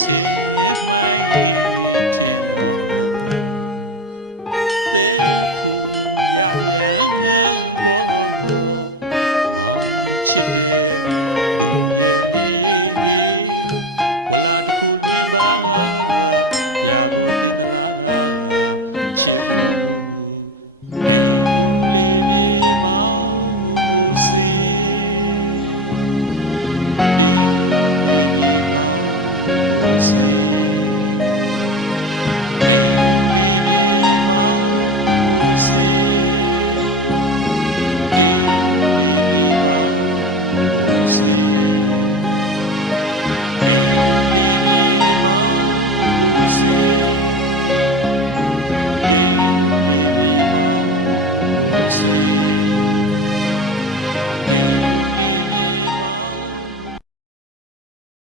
Save my